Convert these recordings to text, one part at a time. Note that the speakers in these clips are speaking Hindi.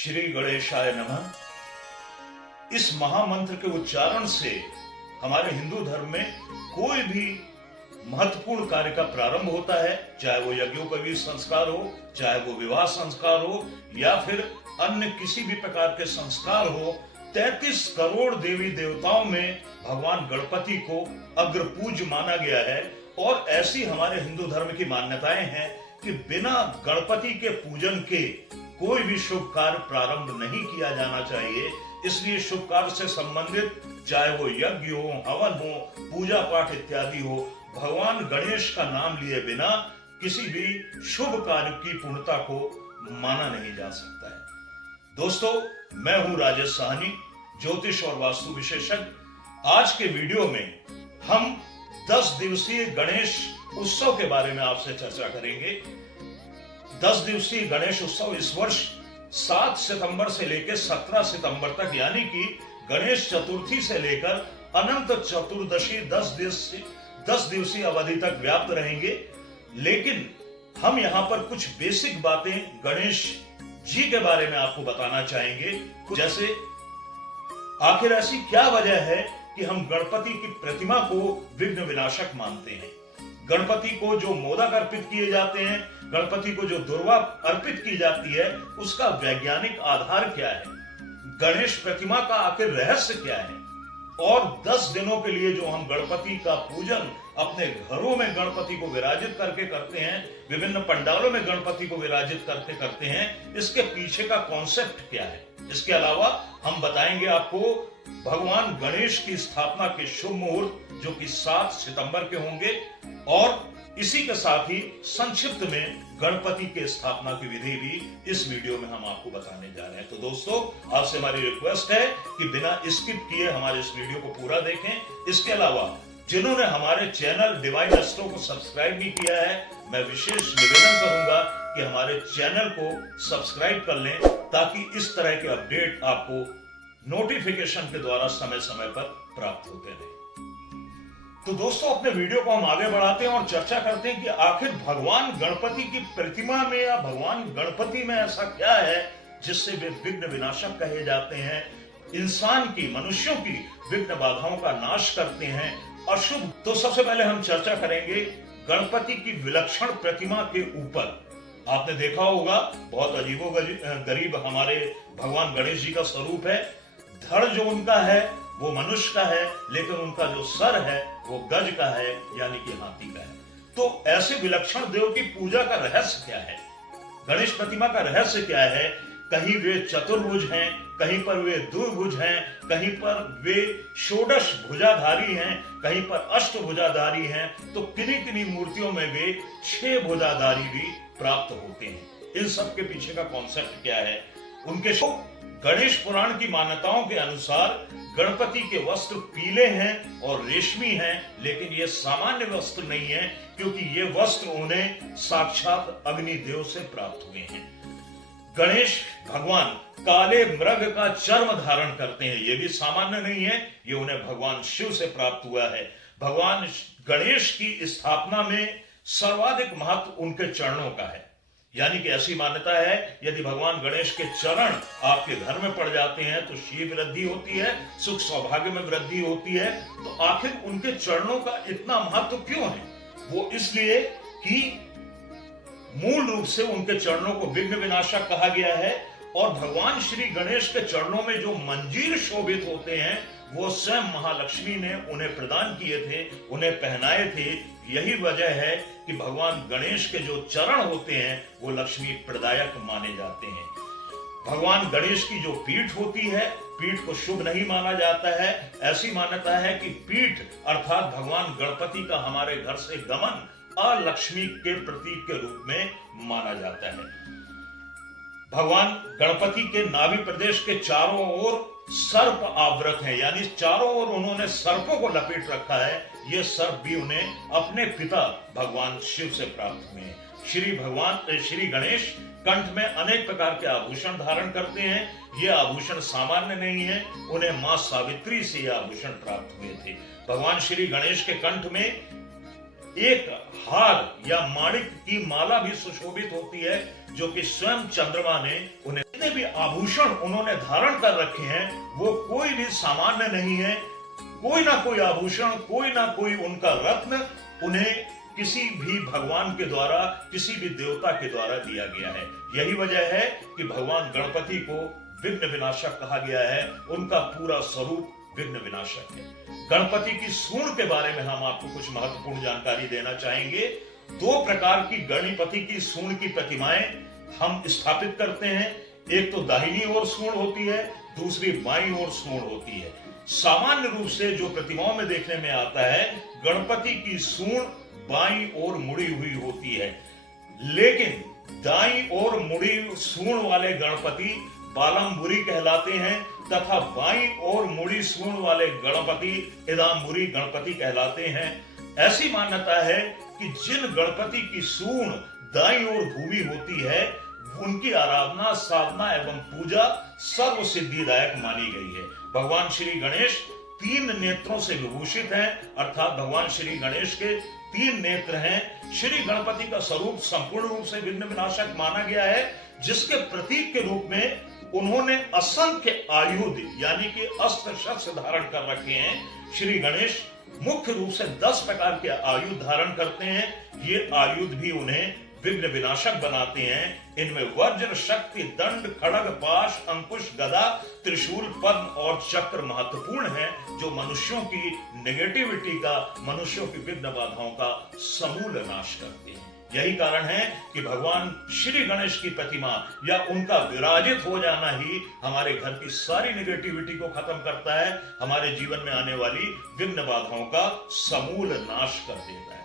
श्री गणेशाय नमः। इस महामंत्र के उच्चारण से हमारे हिंदू धर्म में कोई भी महत्वपूर्ण कार्य का प्रारंभ होता है, चाहे वो यज्ञोपवीत संस्कार हो, चाहे वो विवाह संस्कार हो, या फिर अन्य किसी भी प्रकार के संस्कार हो। 33 करोड़ देवी देवताओं में भगवान गणपति को अग्रपूज्य माना गया है और ऐसी हमारे हिंदू धर्म की मान्यताएं हैं कि बिना गणपति के पूजन के कोई भी शुभ कार्य प्रारंभ नहीं किया जाना चाहिए। इसलिए शुभ कार्य से संबंधित चाहे वो यज्ञ हो, हवन हो, पूजा पाठ इत्यादि हो, भगवान गणेश का नाम लिए बिना किसी भी शुभ कार्य की पूर्णता को माना नहीं जा सकता है। दोस्तों, मैं हूं राजेश साहनी, ज्योतिष और वास्तु विशेषज्ञ। आज के वीडियो में हम 10 दिवसीय गणेश उत्सव के बारे में आपसे चर्चा करेंगे। 10 दिवसीय गणेश उत्सव इस वर्ष 7 सितंबर से लेकर 17 सितंबर तक, यानी कि गणेश चतुर्थी से लेकर अनंत चतुर्दशी 10 दिवसीय अवधि तक व्याप्त रहेंगे। लेकिन हम यहां पर कुछ बेसिक बातें गणेश जी के बारे में आपको बताना चाहेंगे। जैसे आखिर ऐसी क्या वजह है कि हम गणपति की प्रतिमा को विघ्न विनाशक मानते हैं? गणपति को जो मोदक अर्पित किए जाते हैं, गणपति को जो दुर्वा अर्पित की जाती है, उसका वैज्ञानिक आधार क्या है? गणेश प्रतिमा का आखिर रहस्य क्या है? और 10 दिनों के लिए जो हम गणपति का पूजन अपने घरों में गणपति को विराजित करके करते हैं, विभिन्न पंडालों में गणपति को विराजित करके करते हैं, इसके पीछे का कॉन्सेप्ट क्या है? इसके अलावा हम बताएंगे आपको भगवान गणेश की स्थापना के शुभ मुहूर्त जो कि 7 सितंबर के होंगे, और इसी के साथ ही संक्षिप्त में गणपति के स्थापना की विधि भी इस वीडियो में हम आपको बताने जा रहे हैं। तो दोस्तों, आपसे हमारी रिक्वेस्ट है कि बिना स्किप किए हमारे इस वीडियो को पूरा देखें। इसके अलावा जिन्होंने हमारे चैनल डिवाइन एस्ट्रो को सब्सक्राइब नहीं किया है, मैं विशेष निवेदन करूंगा कि हमारे चैनल को सब्सक्राइब कर लें, ताकि इस तरह के अपडेट आपको नोटिफिकेशन के द्वारा समय समय पर प्राप्त होते रहे। तो दोस्तों, अपने वीडियो को हम आगे बढ़ाते हैं और चर्चा करते हैं कि आखिर भगवान गणपति की प्रतिमा में या भगवान गणपति में ऐसा क्या है जिससे वे विघ्न विनाशक कहे जाते हैं, इंसान की, मनुष्यों की विघ्न बाधाओं का नाश करते हैं, अशुभ। तो सबसे पहले हम चर्चा करेंगे गणपति की विलक्षण प्रतिमा के ऊपर। आपने देखा होगा, बहुत अजीबो गरीब हमारे भगवान गणेश जी का स्वरूप है। धड़ जो उनका है वो मनुष्य का है, लेकिन उनका जो सर है वो गज का है, यानी कि हाथी का है। तो ऐसे विलक्षण देव की पूजा का रहस्य क्या है? गणेश प्रतिमा का रहस्य क्या है? कहीं वे चतुर्भुज हैं, कहीं पर वे दुर्भुज हैं, कहीं पर वे षोडश भुजाधारी हैं, कहीं पर अष्ट भुजाधारी हैं, तो किन्हीं किन्हीं मूर्तियों में वे 6 भुजाधारी भी प्राप्त होते हैं। इन सब के पीछे का कॉन्सेप्ट क्या है? उनके गणेश पुराण की मान्यताओं के अनुसार गणपति के वस्त्र पीले हैं और रेशमी हैं, लेकिन ये सामान्य वस्त्र नहीं है, क्योंकि ये वस्त्र उन्हें साक्षात अग्निदेव से प्राप्त हुए हैं। गणेश भगवान काले मृग का चर्म धारण करते हैं, ये भी सामान्य नहीं है, ये उन्हें भगवान शिव से प्राप्त हुआ है। भगवान गणेश की स्थापना में सर्वाधिक महत्व उनके चरणों का है, यानी कि ऐसी मान्यता है यदि भगवान गणेश के चरण आपके घर में पड़ जाते हैं तो शीघ्र वृद्धि होती है, सुख सौभाग्य में वृद्धि होती है। तो आखिर उनके चरणों का इतना महत्व क्यों है? वो इसलिए कि मूल रूप से उनके चरणों को विघ्न विनाशक कहा गया है, और भगवान श्री गणेश के चरणों में जो मंजीर शोभित होते हैं वो स्वयं महालक्ष्मी ने उन्हें प्रदान किए थे, उन्हें पहनाए थे। यही वजह है कि भगवान गणेश के जो चरण होते हैं वो लक्ष्मी प्रदायक माने जाते हैं। भगवान गणेश की जो पीठ होती है, पीठ को शुभ नहीं माना जाता है। ऐसी मान्यता है कि पीठ अर्थात भगवान गणपति का हमारे घर से गमन अलक्ष्मी के प्रतीक के रूप में माना जाता है। भगवान गणपति के नाभि प्रदेश के चारों ओर सर्प आवृत हैं, यानी चारों ओर उन्होंने सर्पों को लपेट रखा है। ये सर्प भी उन्हें अपने पिता भगवान शिव से प्राप्त हुए हैं। श्री गणेश कंठ में अनेक प्रकार के आभूषण धारण करते हैं। ये आभूषण सामान्य नहीं है, उन्हें मां सावित्री से ये आभूषण प्राप्त हुए थे। भगवान श्री गणेश के कंठ में एक हार या माणिक की माला भी सुशोभित होती है, जो कि स्वयं चंद्रमा ने उन्हें, जितने भी आभूषण उन्होंने धारण कर रखे हैं वो कोई भी सामान्य नहीं है। कोई ना कोई आभूषण, कोई ना कोई उनका रत्न उन्हें किसी भी भगवान के द्वारा, किसी भी देवता के द्वारा दिया गया है। यही वजह है कि भगवान गणपति को विघ्न विनाशक कहा गया है। उनका पूरा स्वरूप विघ्न विनाशक है। गणपति की सूंड के बारे में हम आपको कुछ महत्वपूर्ण जानकारी देना चाहेंगे। दो प्रकार की गणपति की सूंड की प्रतिमाएं हम स्थापित करते हैं। एक तो दाहिनी ओर सूंड होती है, दूसरी बाईं ओर सूंड होती है। सामान्य रूप से जो प्रतिमाओं में देखने में आता है, गणपति की सूंड बाईं ओर मुड़ी हुई होती है, लेकिन दाईं ओर मुड़ी सूंड वाले गणपति बालमबुरी कहलाते हैं तथा बाईं ओर मुड़ी सूंड वाले गणपति इदाम्बुरी गणपति कहलाते हैं। ऐसी मान्यता है कि जिन गणपति की सूंड दाईं ओर घूमी होती है उनकी आराधना, साधना एवं पूजा सर्व सिद्धिदायक मानी गई है। भगवान श्री गणेश 3 नेत्रों से विभूषित हैं, अर्थात भगवान श्री गणेश के 3 नेत्र हैं। श्री गणपति का स्वरूप संपूर्ण रूप से विघ्न विनाशक माना गया है, जिसके प्रतीक के रूप में उन्होंने असंख्य आयुध यानी कि अस्त्र शस्त्र धारण कर रखे हैं। श्री गणेश मुख्य रूप से 10 प्रकार के आयुध धारण करते हैं। ये आयुध भी उन्हें विघ्न विनाशक बनाते हैं। इनमें वज्र, शक्ति, दंड, खड्ग, पाश, अंकुश, गदा, त्रिशूल, पद्म और चक्र महत्वपूर्ण हैं, जो मनुष्यों की नेगेटिविटी का, मनुष्यों की विघ्न बाधाओं का समूल नाश करते हैं। यही कारण है कि भगवान श्री गणेश की प्रतिमा या उनका विराजित हो जाना ही हमारे घर की सारी नेगेटिविटी को खत्म करता है, हमारे जीवन में आने वाली विघ्न बाधाओं का समूल नाश कर देता है।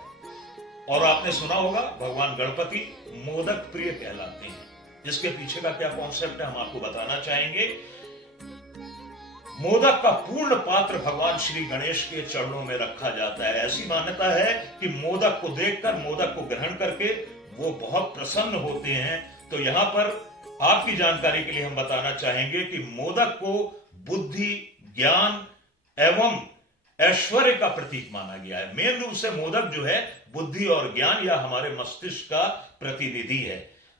और आपने सुना होगा भगवान गणपति मोदक प्रिय कहलाते हैं। इसके पीछे का क्या कॉन्सेप्ट है हम आपको बताना चाहेंगे। मोदक का पूर्ण पात्र भगवान श्री गणेश के चरणों में रखा जाता है। ऐसी मान्यता है कि मोदक को देखकर, मोदक को ग्रहण करके वो बहुत प्रसन्न होते हैं। तो यहां पर आपकी जानकारी के लिए हम बताना चाहेंगे कि मोदक को बुद्धि, ज्ञान एवं ऐश्वर्य का प्रतीक माना गया है। मेन रूप से मोदक जो है बुद्धि और ज्ञान या हमारे मस्तिष्क का प्रतिनिधि है।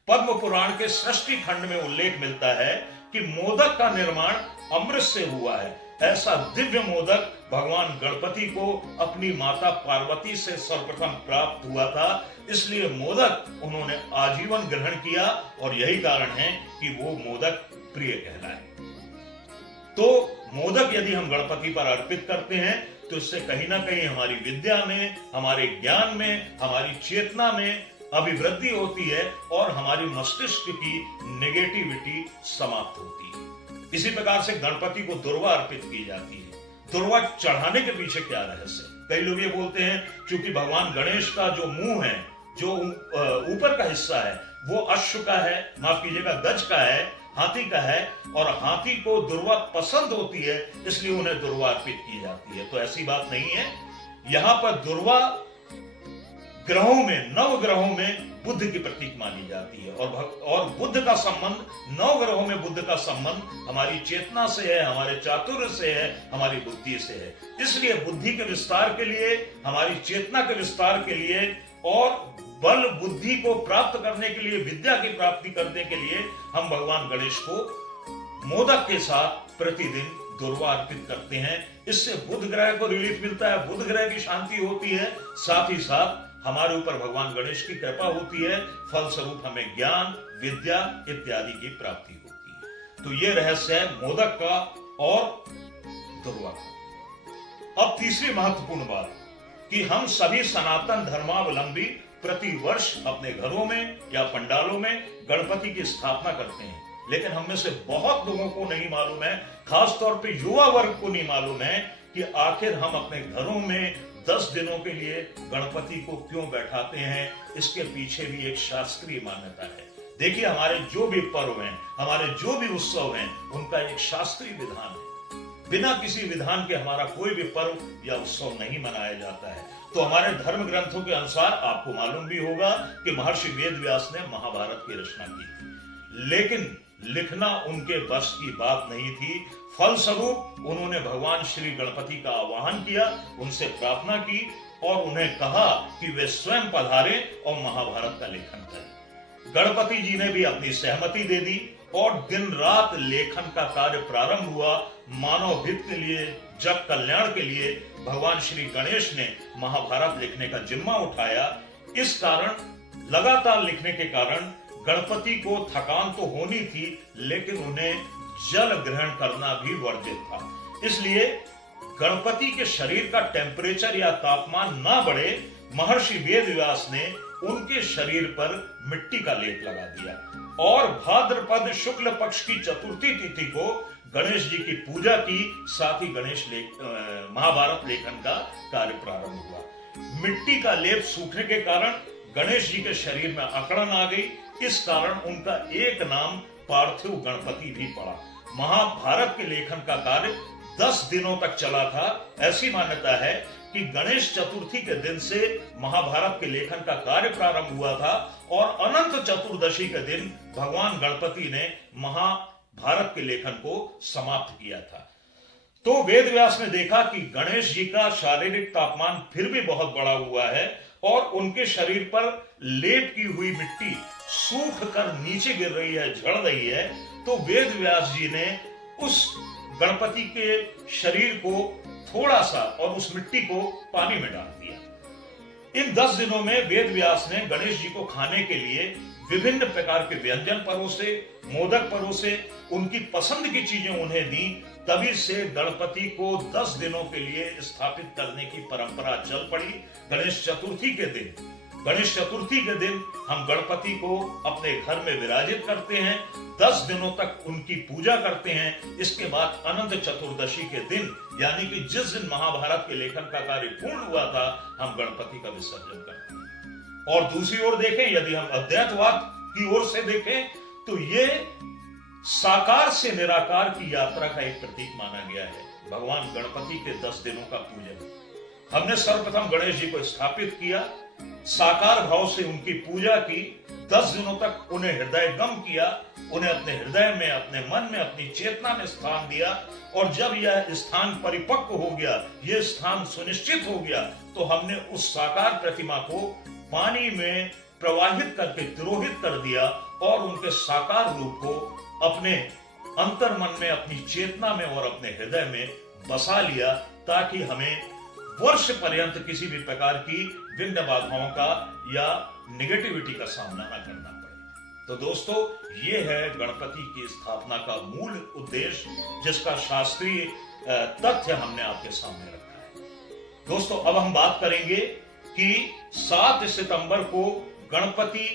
पद्म पुराण के सृष्टि खंड में उल्लेख मिलता है कि मोदक का निर्माण अमृत से हुआ है। ऐसा दिव्य मोदक भगवान गणपति को अपनी माता पार्वती से सर्वप्रथम प्राप्त हुआ था, इसलिए मोदक उन्होंने आजीवन ग्रहण किया और यही कारण है कि वो मोदक प्रिय कहलाए। तो मोदक यदि हम गणपति पर अर्पित करते हैं तो इससे कहीं ना कहीं हमारी विद्या में, हमारे ज्ञान में, हमारी चेतना में अभिवृद्धि होती है और हमारी मस्तिष्क की नेगेटिविटी समाप्त होती है। इसी प्रकार से गणपति को दुर्वा अर्पित की जाती है। दुर्वा चढ़ाने के पीछे क्या रहस्य? कई लोग ये बोलते हैं क्योंकि भगवान गणेश का जो मुंह है, जो ऊपर का हिस्सा है, वो अश्व का है, माफ कीजिएगा गज का है, हाथी का है, और हाथी को दुर्वा पसंद होती है, इसलिए उन्हें दुर्वा अर्पित की जाती है। तो ऐसी बात नहीं है। यहां पर दुर्वा ग्रहों में, 9 ग्रहों में बुद्ध की प्रतीक मानी जाती है और बुद्ध का संबंध, 9 ग्रहों में बुद्ध का संबंध हमारी चेतना से है, हमारे चातुर्य से है, हमारी बुद्धि से है। इसलिए बुद्धि के विस्तार के लिए, हमारी चेतना के विस्तार के लिए और बल बुद्धि को प्राप्त करने के लिए, विद्या की प्राप्ति करने के लिए हम भगवान गणेश को मोदक के साथ प्रतिदिन दुर्वा अर्पित करते हैं। इससे बुध ग्रह को रिलीफ मिलता है, बुध ग्रह की शांति होती है, साथ ही साथ हमारे ऊपर भगवान गणेश की कृपा होती है, फलस्वरूप हमें ज्ञान, विद्या इत्यादि की प्राप्ति होती है। तो ये रहस्य है मोदक का और दुर्वा का। अब तीसरी महत्वपूर्ण बात कि हम सभी सनातन धर्मावलंबी प्रतिवर्ष अपने घरों में या पंडालों में गणपति की स्थापना करते हैं, लेकिन हम में से बहुत लोगों को नहीं मालूम है, खासतौर पे युवा वर्ग को नहीं मालूम है कि आखिर हम अपने घरों में 10 दिनों के लिए गणपति को क्यों बैठाते हैं। इसके पीछे भी एक शास्त्रीय मान्यता है। देखिए, हमारे जो भी पर्व हैं, हमारे जो भी उत्सव हैं, उनका एक शास्त्रीय विधान है। बिना किसी विधान के हमारा कोई भी पर्व या उत्सव नहीं मनाया जाता है। तो हमारे धर्म ग्रंथों के अनुसार आपको मालूम भी होगा कि महर्षि वेदव्यास ने महाभारत की रचना की थी, लेकिन लिखना उनके बस की बात नहीं थी। फलस्वरूप उन्होंने भगवान श्री गणपति का आवाहन किया, उनसे प्रार्थना की और उन्हें कहा कि वे स्वयं पधारें और महाभारत का लेखन करें। गणपति जी ने भी अपनी सहमति दे दी और दिन रात लेखन का कार्य प्रारंभ हुआ। मानव हित के लिए, जग कल्याण के लिए भगवान श्री गणेश ने महाभारत लिखने का जिम्मा उठाया। इस कारण लगातार लिखने के कारण गणपति को थकान तो होनी थी, लेकिन उन्हें जल ग्रहण करना भी वर्जित था। इसलिए गणपति के शरीर का टेम्परेचर या तापमान ना बढ़े, महर्षि वेदव्यास ने उनके शरीर पर मिट्टी का लेप लगा दिया और भाद्रपद शुक्ल पक्ष की चतुर्थी तिथि को गणेश जी की पूजा की। साथ ही महाभारत लेखन का कार्य प्रारंभ हुआ। मिट्टी का लेप सूखने के कारण गणेश जी के शरीर में अकड़न आ गई। इस कारण उनका एक नाम पार्थिव गणपति भी पड़ा। महाभारत के लेखन का कार्य 10 दिनों तक चला था। ऐसी मान्यता है कि गणेश चतुर्थी के दिन से महाभारत के लेखन का कार्य प्रारंभ हुआ था और अनंत चतुर्दशी के दिन भगवान गणपति ने महाभारत के लेखन को समाप्त किया था। तो वेदव्यास ने देखा कि गणेश जी का शारीरिक तापमान फिर भी बहुत बढ़ा हुआ है और उनके शरीर पर लेप की हुई मिट्टी सूख कर नीचे गिर रही है, झड़ रही है। तो वेदव्यास जी ने उस गणपति के शरीर को थोड़ा सा और उस मिट्टी को पानी में डाल दिया। इन 10 दिनों में वेदव्यास ने गणेश जी को खाने के लिए विभिन्न प्रकार के व्यंजन परोसे, मोदक परोसे, उनकी पसंद की चीजें उन्हें दी। तभी से गणपति को 10 दिनों के लिए स्थापित करने की परंपरा चल पड़ी। गणेश चतुर्थी के दिन हम गणपति को अपने घर में विराजित करते हैं, 10 दिनों तक उनकी पूजा करते हैं। इसके बाद अनंत चतुर्दशी के दिन, यानी कि जिस दिन महाभारत के लेखन का कार्य पूर्ण हुआ था, हम गणपति का विसर्जन करते हैं। और दूसरी ओर देखें, यदि हम अद्वैतवाद की ओर से देखें तो ये साकार से निराकार की यात्रा का एक प्रतीक माना गया है। भगवान गणपति के 10 दिनों का पूजन हमने सर्वप्रथम गणेश जी को स्थापित किया, साकार भाव से उनकी पूजा की, 10 दिनों तक उन्हें हृदयगम किया, उन्हें अपने हृदय में, अपने मन में, अपनी चेतना में स्थान दिया। और जब यह स्थान परिपक्व हो गया, यह स्थान सुनिश्चित हो गया, तो हमने उस साकार प्रतिमा को पानी में प्रवाहित करके तिरोहित कर दिया और उनके साकार रूप को अपने अंतर मन में, अपनी चेतना में और अपने हृदय में बसा लिया, ताकि हमें वर्ष पर्यंत किसी भी प्रकार की विघ्न बाधाओं का या निगेटिविटी का सामना न करना पड़े। तो दोस्तों, ये है गणपति की स्थापना का मूल उद्देश्य, जिसका शास्त्रीय तथ्य हमने आपके सामने रखा है। दोस्तों, अब हम बात करेंगे कि 7 सितंबर को गणपति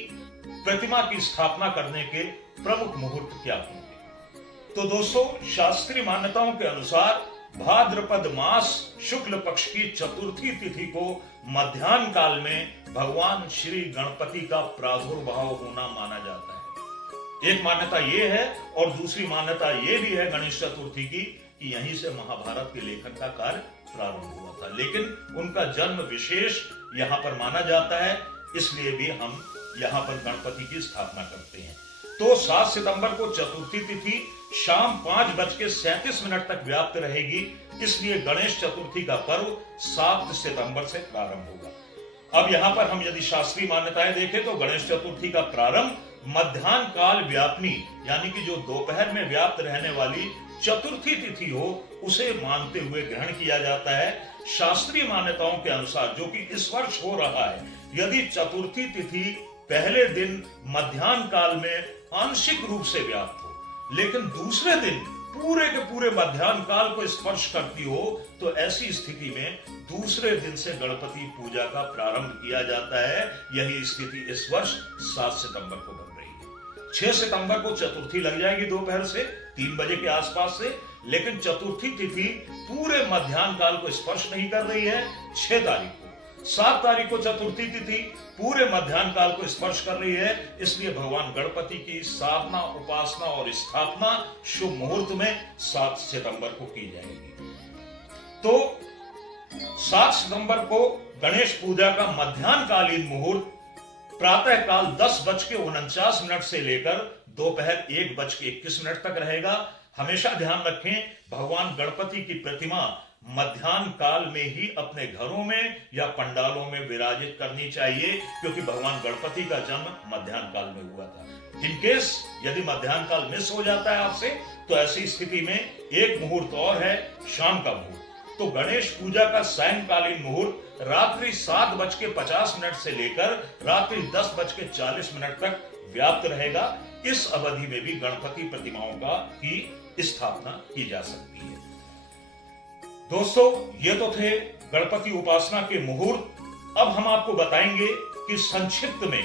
प्रतिमा की स्थापना करने के प्रमुख मुहूर्त क्या होंगे। तो दोस्तों, शास्त्रीय मान्यताओं के अनुसार भाद्रपद मास शुक्ल पक्ष की चतुर्थी तिथि को मध्याह्न काल में भगवान श्री गणपति का प्रादुर्भाव होना माना जाता है। एक मान्यता यह है, और दूसरी मान्यता यह भी है गणेश चतुर्थी की, कि यहीं से महाभारत के लेखन का कार्य प्रारंभ हुआ था। लेकिन उनका जन्म विशेष यहाँ पर माना जाता है, इसलिए भी हम यहाँ पर गणपति की स्थापना करते हैं। तो 7 सितंबर को चतुर्थी तिथि शाम 5:37 तक व्याप्त रहेगी। इसलिए गणेश चतुर्थी का पर्व 7 सितंबर से प्रारंभ होगा। अब यहाँ पर हम यदि शास्त्रीय मान्यताएं देखें तो गणेश चतुर्थी का प्रारंभ मध्याह्न काल व्यापनी, यानी कि जो दोपहर में व्याप्त रहने वाली चतुर्थी तिथि हो, उसे मानते हुए ग्रहण किया जाता है। शास्त्रीय मान्यताओं के अनुसार, जो कि इस वर्ष हो रहा है, यदि चतुर्थी तिथि पहले दिन मध्याह्न काल में आंशिक रूप से व्याप्त हो, लेकिन दूसरे दिन पूरे के पूरे मध्याह्न काल को स्पर्श करती हो, तो ऐसी स्थिति में दूसरे दिन से गणपति पूजा का प्रारंभ किया जाता है। यही स्थिति इस वर्ष 7 सितंबर को बन रही है। 6 सितंबर को चतुर्थी लग जाएगी दोपहर से 3 बजे के आसपास से, लेकिन चतुर्थी तिथि पूरे मध्याह्न काल को स्पर्श नहीं कर रही है। 6 तारीख को, 7 तारीख को चतुर्थी तिथि पूरे मध्याह्न काल को स्पर्श कर रही है। इसलिए भगवान गणपति की साधना, उपासना और स्थापना शुभ मुहूर्त में 7 सितंबर को की जाएगी। तो 7 सितंबर को गणेश पूजा का मध्याह्न कालीन मुहूर्त प्रातः काल 10:49 से लेकर दोपहर 1:21 तक रहेगा। हमेशा ध्यान रखें, भगवान गणपति की प्रतिमा मध्याह्न काल में ही अपने घरों में या पंडालों में विराजित करनी चाहिए, क्योंकि भगवान गणपति का जन्म मध्याह्न काल में हुआ था। इन केस यदि मध्याह्न काल मिस हो जाता है आपसे, तो ऐसी स्थिति में एक मुहूर्त और है, शाम का मुहूर्त। तो गणेश पूजा का सायंकालीन मुहूर्त रात्रि 7:50 से लेकर रात्रि 10:40 तक व्याप्त रहेगा। इस अवधि में भी गणपति प्रतिमाओं की स्थापना की जा सकती है। दोस्तों, ये तो थे गणपति उपासना के मुहूर्त। अब हम आपको बताएंगे कि संक्षिप्त में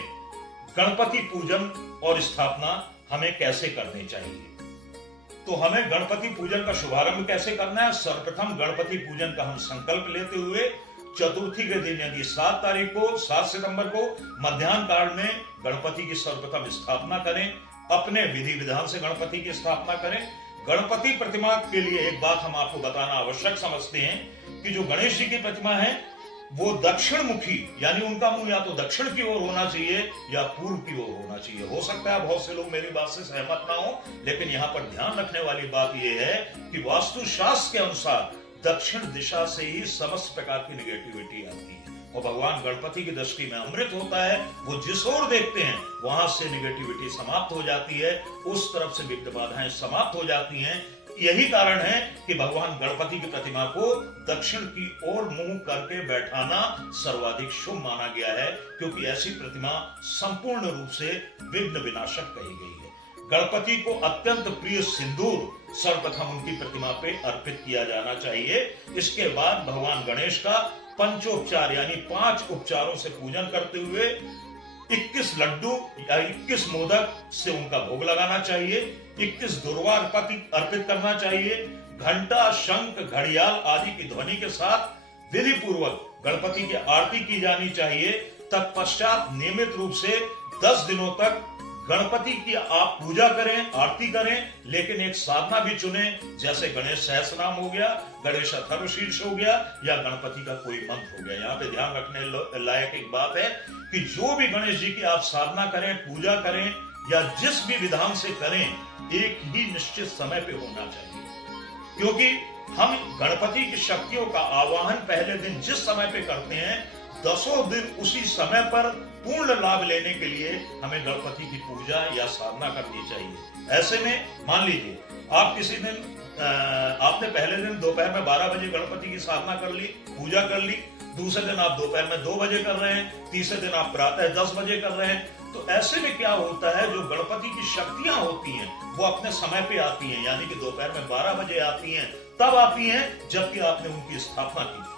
गणपति पूजन और स्थापना हमें कैसे करनी चाहिए। तो हमें गणपति पूजन का शुभारंभ कैसे करना है? सर्वप्रथम गणपति पूजन का हम संकल्प लेते हुए चतुर्थी के दिन यानी 7 सितंबर को मध्याह्न काल में गणपति की सर्वप्रथम स्थापना करें। अपने विधि विधान से गणपति की स्थापना करें। गणपति प्रतिमा के लिए एक बात हम आपको बताना आवश्यक समझते हैं कि जो गणेश जी की प्रतिमा है वो दक्षिण मुखी, यानी उनका मुंह या तो दक्षिण की ओर होना चाहिए या पूर्व की ओर होना चाहिए। हो सकता है बहुत से लोग मेरी बात से सहमत ना हो, लेकिन यहाँ पर ध्यान रखने वाली बात यह है कि वास्तुशास्त्र के अनुसार दक्षिण दिशा से ही समस्त प्रकार की निगेटिविटी आती है, और भगवान गणपति की दृष्टि में अमृत होता है। वो जिस ओर देखते हैं वहां से निगेटिविटी समाप्त हो जाती है, उस तरफ से विघ्न बाधाएं समाप्त हो जाती हैं। यही कारण है कि भगवान गणपति की प्रतिमा को दक्षिण की ओर मुंह करके बैठाना सर्वाधिक शुभ माना गया है, क्योंकि ऐसी प्रतिमा संपूर्ण रूप से विघ्न विनाशक कही गई है। गणपति को अत्यंत प्रिय सिंदूर सर्वप्रथम उनकी प्रतिमा पे अर्पित किया जाना चाहिए। इसके बाद भगवान गणेश का पंचोपचार यानी 5 उपचारों से पूजन करते हुए 21 लड्डू या 21 मोदक से उनका भोग लगाना चाहिए। 21 दुर्वा अर्पित करना चाहिए। घंटा, शंख, घड़ियाल आदि की ध्वनि के साथ विधि पूर्वक गणपति की आरती की जानी चाहिए। तत्पश्चात नियमित रूप से 10 दिनों तक गणपति की आप पूजा करें, आरती करें, लेकिन एक साधना भी चुने, जैसे गणेश सहस्रनाम हो गया, गणेश अथर्वशीर्ष हो गया या गणपति का कोई मंत्र हो गया। यहाँ पे ध्यान रखने लायक एक बात है कि जो भी गणेश जी की आप साधना करें, पूजा करें या जिस भी विधान से करें, एक ही निश्चित समय पे होना चाहिए, क्योंकि हम गणपति की शक्तियों का आवाहन पहले दिन जिस समय पे करते हैं, 10 दिन उसी समय पर पूर्ण लाभ लेने के लिए हमें गणपति की पूजा या साधना करनी चाहिए। ऐसे में मान लीजिए आप किसी दिन आपने पहले दिन दोपहर में 12 बजे गणपति की साधना कर ली, पूजा कर ली, दूसरे दिन आप दोपहर में 2 बजे कर रहे हैं, तीसरे दिन आप प्रातः 10 बजे कर रहे हैं, तो ऐसे में क्या होता है, जो गणपति की शक्तियां होती हैं वो अपने समय पे आती हैं, यानी कि दोपहर में 12 बजे आती हैं, तब आती हैं जबकि आपने उनकी स्थापना की थी।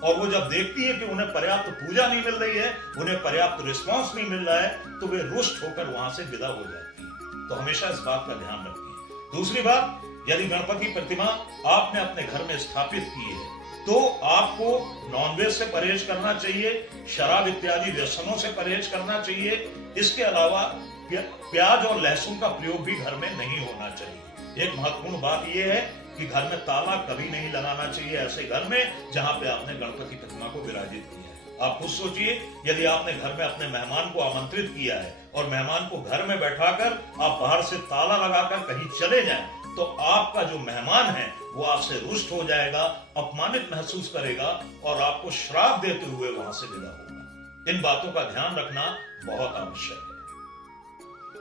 और वो जब देखती है कि उन्हें पर्याप्त पूजा नहीं मिल रही है, उन्हें पर्याप्त रिस्पांस नहीं मिल रहा है, तो वे रुष्ट होकर वहां से विदा हो जाती है। तो हमेशा इस बात का ध्यान रखिए। दूसरी बात, यदि गणपति प्रतिमा आपने अपने घर में स्थापित की है तो आपको नॉनवेज से परहेज करना चाहिए, शराब इत्यादि व्यसनों से परहेज करना चाहिए। इसके अलावा प्याज और लहसुन का प्रयोग भी घर में नहीं होना चाहिए। एक महत्वपूर्ण बात यह है कि घर में ताला कभी नहीं लगाना चाहिए ऐसे घर में जहां पे आपने गणपति प्रतिमा को विराजित किया है। आप खुद सोचिए, यदि आपने घर में अपने मेहमान को आमंत्रित किया है और मेहमान को घर में बैठाकर आप बाहर से ताला लगाकर कहीं चले जाएं, तो आपका जो मेहमान है वो आपसे रुष्ट हो जाएगा, अपमानित महसूस करेगा और आपको श्राप देते हुए वहां से विदा होगा। इन बातों का ध्यान रखना बहुत आवश्यक है।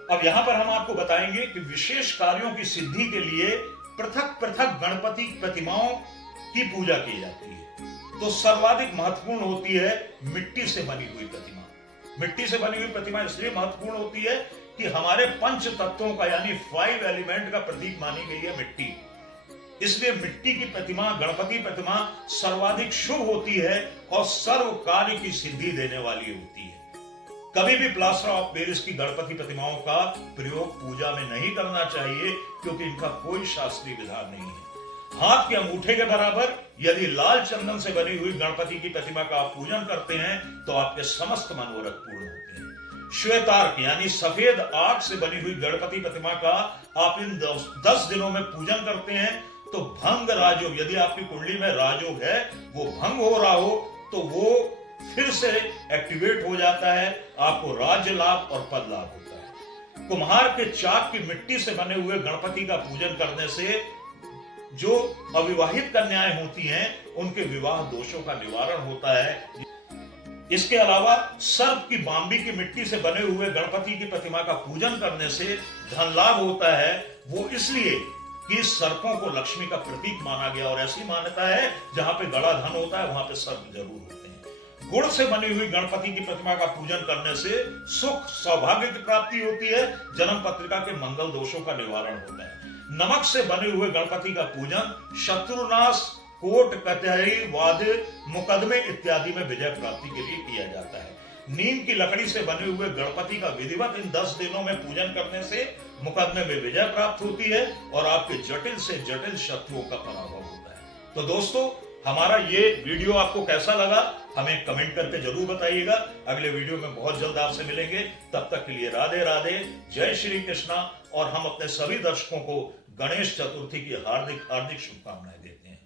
अब यहां पर हम आपको बताएंगे कि विशेष कार्यों की सिद्धि के लिए पृथक पृथक गणपति प्रतिमाओं की पूजा की जाती है। तो सर्वाधिक महत्वपूर्ण होती है मिट्टी से बनी हुई प्रतिमा। मिट्टी से बनी हुई प्रतिमा इसलिए महत्वपूर्ण होती है कि हमारे पंच तत्वों का यानी 5 एलिमेंट का प्रतीक मानी गई है मिट्टी। इसलिए मिट्टी की प्रतिमा, गणपति प्रतिमा सर्वाधिक शुभ होती है और सर्व कार्य की सिद्धि देने वाली होती है। कभी भी प्लास्टर ऑफ पेरिस की गणपति प्रतिमाओं का प्रयोग पूजा में नहीं करना चाहिए, क्योंकि इनका कोई शास्त्रीय विधान नहीं है। हाथ के अंगूठे के बराबर यदि लाल चंदन से बनी हुई गणपति की प्रतिमा का आप पूजन करते हैं तो आपके समस्त मनोरथ पूर्ण होते हैं। श्वेतार्क यानी सफेद आग से बनी हुई गणपति प्रतिमा का आप इन 10 दिनों में पूजन करते हैं तो भंग राजयोग, यदि आपकी कुंडली में राजयोग है, वो भंग हो रहा हो तो वो फिर से एक्टिवेट हो जाता है, आपको राज्य लाभ और पद लाभ होता है। कुम्हार के चाक की मिट्टी से बने हुए गणपति का पूजन करने से जो अविवाहित कन्याएं होती हैं उनके विवाह दोषों का निवारण होता है। इसके अलावा सर्प की बांबी की मिट्टी से बने हुए गणपति की प्रतिमा का पूजन करने से धन लाभ होता है। वो इसलिए कि सर्पों को लक्ष्मी का प्रतीक माना गया और ऐसी मान्यता है जहां पे गड़ा धन होता है वहां पे सर्प जरूर होते हैं। गुड़ से बनी हुई गणपति की प्रतिमा का पूजन करने से सुख सौभाग्य की प्राप्ति होती है। जन्म पत्रिका के मंगल दोषों का निवारण होता है। नमक से बने हुए गणपति का पूजन शत्रुनाश, कोर्ट कचहरी, वाद, मुकदमे इत्यादि में विजय प्राप्ति के लिए किया जाता है। नीम की लकड़ी से बने हुए गणपति का विधिवत इन 10 दिनों में पूजन करने से मुकदमे में विजय प्राप्त होती है और आपके जटिल से जटिल शत्रुओं का पराभव होता है। तो दोस्तों, हमारा ये वीडियो आपको कैसा लगा हमें कमेंट करके जरूर बताइएगा। अगले वीडियो में बहुत जल्द आपसे मिलेंगे। तब तक के लिए राधे राधे, जय श्री कृष्णा। और हम अपने सभी दर्शकों को गणेश चतुर्थी की हार्दिक हार्दिक शुभकामनाएं देते हैं।